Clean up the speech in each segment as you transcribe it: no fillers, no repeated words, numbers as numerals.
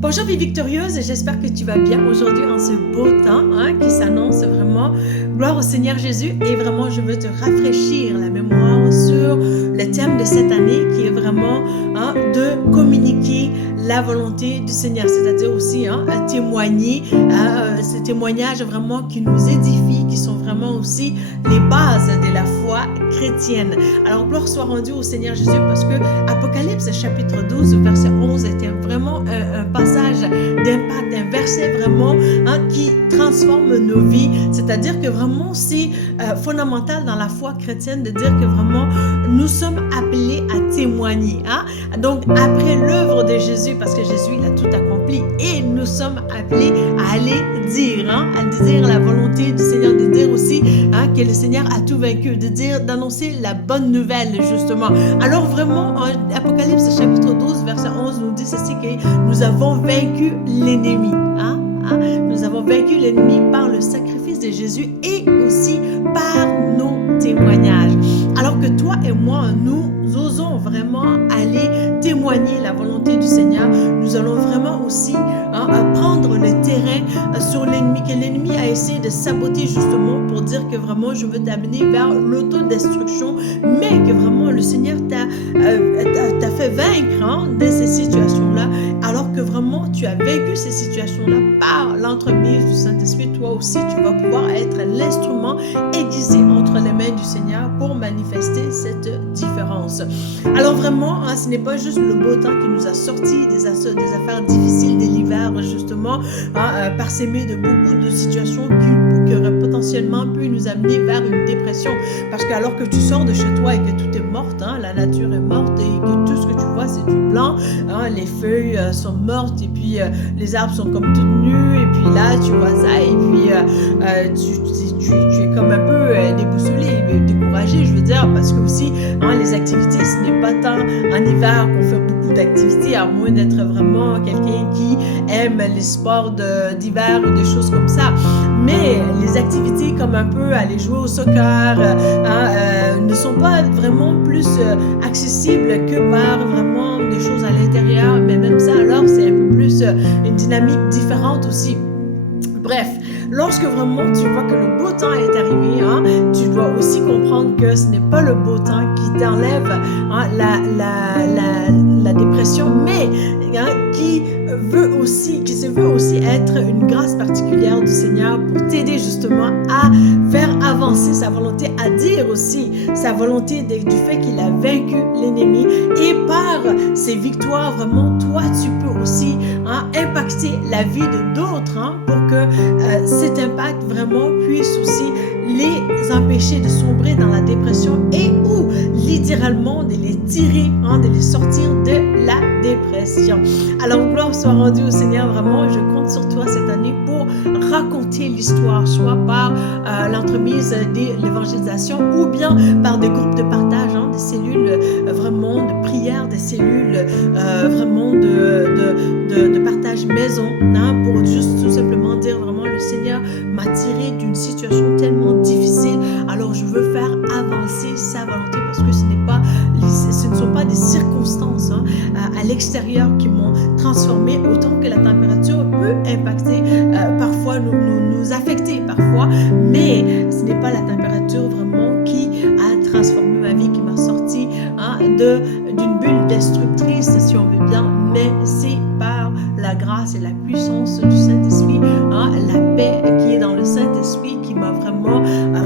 Bonjour vie victorieuse, j'espère que tu vas bien aujourd'hui en ce beau temps qui s'annonce vraiment. Gloire au Seigneur Jésus et vraiment je veux te rafraîchir la mémoire sur le thème de cette année qui est vraiment de communiquer la volonté du Seigneur, c'est-à-dire aussi témoigner, ces témoignages vraiment qui nous édifient, qui sont vraiment aussi les bases de la foi chrétienne. Alors gloire soit rendue au Seigneur Jésus parce que Apocalypse chapitre 12 verset 11 était vraiment un passage d'impact, un verset vraiment qui transforme nos vies, c'est-à-dire que vraiment c'est fondamental dans la foi chrétienne de dire que vraiment nous sommes appelés à témoigner. Donc après l'œuvre de Jésus, parce que Jésus il a tout accompli et nous sommes appelés à aller dire, à dire la volonté du Seigneur, de dire aussi que le Seigneur a tout vaincu, de dire, d'annoncer la bonne nouvelle justement. Alors vraiment Apocalypse chapitre 12 verset 11 nous dit ceci, que nous avons vaincu l'ennemi. Nous avons vaincu l'ennemi par le sacrifice de Jésus et aussi par nos témoignages. Alors que toi et moi, nous osons vraiment aller témoigner la volonté du Seigneur, nous allons vraiment aussi prendre le terrain sur l'ennemi, que l'ennemi a essayé de saboter justement pour dire que vraiment je veux t'amener vers l'autodestruction, mais que vraiment le Seigneur t'a fait vaincre de ces situations-là, alors que vraiment tu as vaincu ces situations-là par l'entremise du Saint-Esprit. Toi aussi tu vas pouvoir être l'instrument aiguisé entre les mains du Seigneur pour manifester cette différence. Alors vraiment, ce n'est pas juste le beau temps qui nous a sortis des affaires difficiles de l'hiver justement, parsemé de beaucoup de situations qui auraient potentiellement pu nous amener vers une dépression, parce que alors que tu sors de chez toi et que tout est mort, la nature est morte et que tout ce que tu vois c'est du blanc, les feuilles sont mortes et puis les arbres sont comme toutes nues et puis là tu vois ça et puis tu es comme un peu déboussolé, découragé, je veux dire, parce que aussi les activités, ce n'est pas tant en hiver qu'on fait beaucoup d'activités, à moins d'être vraiment quelqu'un qui aime les sports d'hiver ou des choses comme ça. Mais les activités comme un peu aller jouer au soccer ne sont pas vraiment plus accessibles que par vraiment des choses à l'intérieur, mais même ça alors c'est un peu plus une dynamique différente aussi. Bref, lorsque vraiment tu vois que le beau temps est arrivé, tu dois aussi comprendre que ce n'est pas le beau temps qui t'enlève la dépression, mais qui se veut aussi être une grâce particulière du Seigneur pour t'aider justement à faire avancer sa volonté, à dire aussi sa volonté du fait qu'il a vaincu l'ennemi, et par ses victoires vraiment toi tu peux aussi impacter la vie de d'autres pour que cet impact vraiment puisse aussi les empêcher de sombrer dans la dépression et ou littéralement de les tirer, de les sortir de la dépression. Alors gloire soit rendue au Seigneur, vraiment je compte sur toi cette année pour raconter l'histoire, soit par l'entremise de l'évangélisation ou bien par des groupes de partage, des cellules vraiment de prière, des cellules vraiment de partage maison, pour juste tout simplement dire vraiment le Seigneur m'a tiré d'une situation tellement difficile, alors je veux faire avancer sa volonté, parce que ce ne sont pas des circonstances à l'extérieur qui m'ont transformé, autant que la température peut impacter, parfois nous affecter parfois, mais ce n'est pas la température vraiment qui a transformé ma vie, qui m'a sorti d'une bulle destructrice si on veut bien, mais c'est par la grâce et la puissance du Saint-Esprit, la paix qui est dans le Saint-Esprit qui m'a vraiment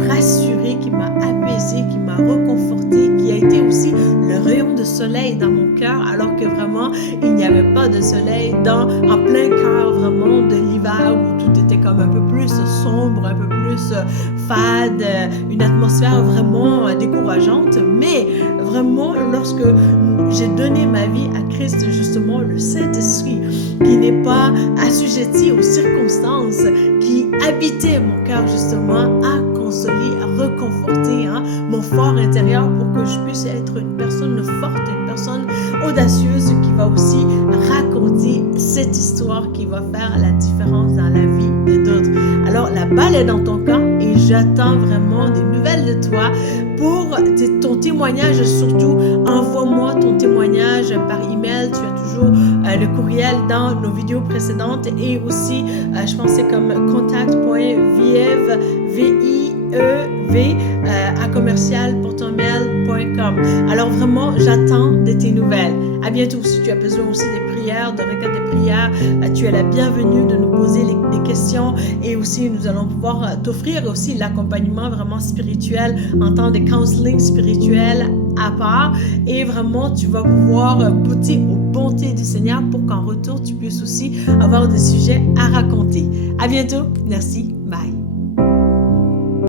rassuré, qui m'a apaisé, qui m'a reconforté, qui a été aussi le rayon de soleil dans mon cœur, alors que vraiment il n'y avait pas de soleil en plein cœur vraiment de l'hiver où tout était comme un peu plus sombre, un peu plus fade, une atmosphère vraiment décourageante. Mais vraiment lorsque j'ai donné ma vie à Christ, justement le Saint-Esprit qui n'est pas assujetti aux circonstances, qui habitait mon cœur justement à consoler, à reconforter mon fort intérieur pour que je puisse être une personne forte, une personne audacieuse qui va aussi raconter cette histoire qui va faire la différence dans la vie de d'autres. Alors la balle est dans ton camp et j'attends vraiment des nouvelles de toi pour ton témoignage. Surtout envoie-moi ton témoignage par email, tu as toujours toujours le courriel dans nos vidéos précédentes et aussi, je pensais comme contact.viev, V-I-E-V, à commercial.portonmail.com. Alors vraiment, j'attends de tes nouvelles. À bientôt. Si tu as besoin aussi des prières, de requêtes de prières, tu es la bienvenue de nous poser des questions et aussi nous allons pouvoir t'offrir aussi l'accompagnement vraiment spirituel en temps de counseling spirituel à part et vraiment tu vas pouvoir goûter aux bontés du Seigneur pour qu'en retour tu puisses aussi avoir des sujets à raconter. À bientôt. Merci. Bye.